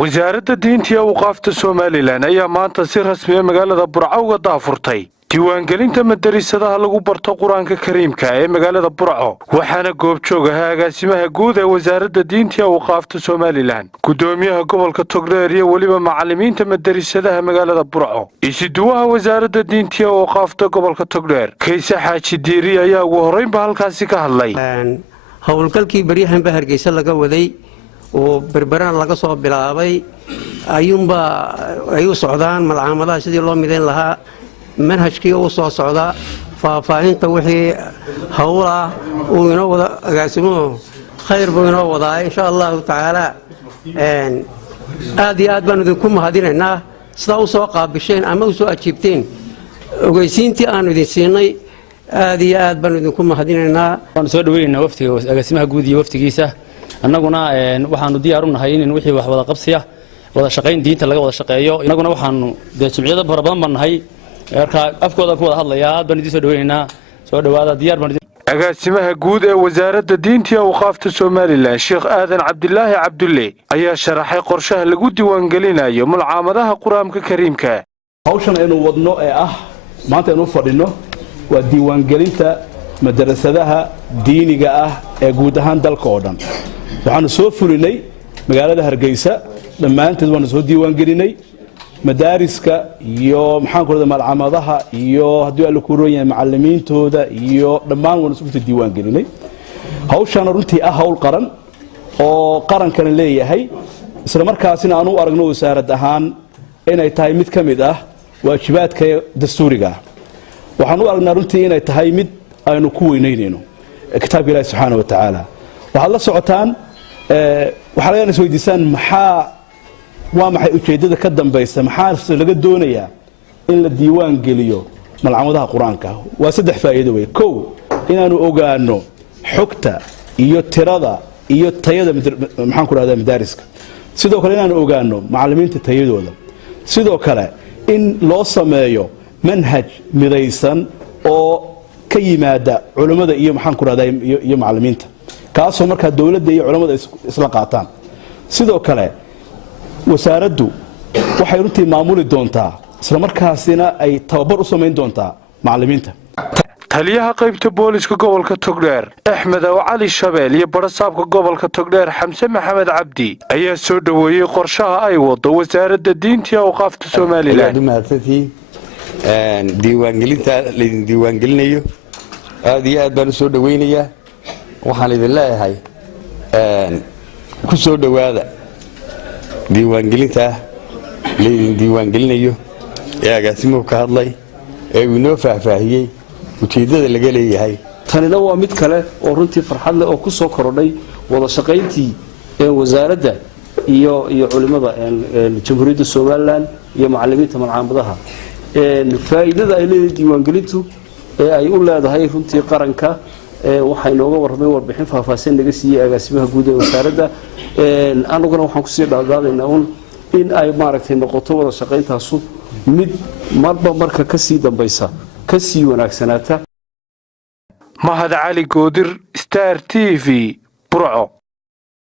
wasaaradda diinta iyo awqaafta Soomaaliland ayaa maanta si rasmi ah magaalada Burco uga daafurtay diiwaangelinta madarasadaha lagu barto Quraanka Kariimka ee magaalada Burco waxaana goobjoog ah agaasimaha guud ee wasaaradda diinta iyo awqaafta Soomaaliland gudoomiyaha gobolka Togdheer iyo waliba macallimiinta madarasadaha magaalada Burco isuduwaha wasaaradda diinta iyo awqaafta gobolka Togdheer Kaysa Xaaji Diiri ayaa ugu horeynba halkaasi ka hadlay hawlgalkii baryahan Hargeysa laga waday oo berberaan laga soo bilaabay ayuunba ay u socdaan malcaamadaha sidii loo midayn lahaa manhajkii uu soo socda faahfaahinta wixii hawla uu inoo wada agaasimo khayr buu inoo wadaa insha Allah taala aad iyo aad baan idinku mahadinaynaa sida u soo qaabisheen ama u soo ajiibteen ogeysiintii aan idin siinay aad iyo aad baan idinku mahadinaynaa waan soo dhaweynaa waftiga agaasimaha guud iyo waftigiisa annaguna waxaanu diyaar u nahay in wixii wax wada qabsiya wada shaqayn diinta laga wada shaqeeyo annaguna waxaanu jimciyada farabadan baan nahay marka afkooda ku wada hadlaya aad baan idin soo dhaweynaa soo dhawaada diyaar baan agaasimaha guud ee wasaaradda diinta iyo awqaafta Soomaaliland Sheekh Aadan Cabdullaahi Cabdulle ayaa sharaxay qorshaha lagu diiwaangelinayo malcaamadaha Quraanka Kariimka hawshan aynu wadno ee maanta aynu fadhino waa diiwaangelinta madarasadaha diiniga ee guud ahaan dalka oo dhan waxaanu soo fulinay magaalada Hargeysa dhamaanteed waanu soo diiwaangelinay madaariska iyo maxaan ku radaa malcaamadaha iyo haddii ay ku roon macallimiintooda iyo dhammaan waanu soo diiwaangelinay hawshan runtii hawl qaran oo qarankan leeyahay isla markaasina aanu aragno wasaarad ahaan inay tahay mid kamid waajibaadka dastuuriga waxaan u aragnaa runtii inay tahay mid aynu ku weynaynayno kitaabka Ilaahay subhanahu wa ta'ala waxa la socotaan waxa laga isweydiisan waa maxay ujeedada ka dambaysa maxaa laga doonayaa in la diiwaan geliyo malcaamadaha Quraanka waa saddex faa'iido weey koow inaanu ogaano xogta iyo tirada iyo tayada maxaan ku raaddaa madaariska sidoo kale inaanu ogaano macallimiinta tayadooda sidoo kale in loo sameeyo manhaj midaysan oo ka yimaada culimada iyo maxaan ku raaddaa iyo macallimiinta kaasoo marka dawladda iyo culimada isla qaataan sidoo kale wasaaraddu waxay runtii maamuli doontaa isla markaasina ay tababar u sameyn doontaa macallimiinta taliyaha qaybta booliska gobolka Togdheer Axmed Cali Shabeel iyo barasaabka gobolka Togdheer Xamse Maxamed Cabdi ayaa soo dhaweeyay qorshaha ay wado wasaaradda diinta iyo awqaafta Soomaaliland diiwaangelinayo aad iyo aad baan soo dhaweynayaa waxaan idin leeyahay ku soo dhawaada diiwaangelinayo ee agaasimuhu ka hadlay ee uu inoo faahfaahiyey ujeedada laga leeyahay tanina waa mid kale oo runtii farxad leh oo ku soo korodhay wada shaqayntii wasaaradda iyo culimada Jamhuuriyadda Soomaaliland iyo macallimiinta malcaamadaha faa'iidada ay leedahay diiwaangelintu ee ay u leedahay runtii qaranka waxay nooga warramay warbixin faahfaahsan naga siiyay agaasimaha guud ee wasaaradda anaguna waxaan ku sii dhaadaadeynaa in ay maaragtay noqoto wada shaqayntaasu mid marka ka sii dambaysa ka sii wanaagsanaata Mahad Cali Goodir Star TV Burco.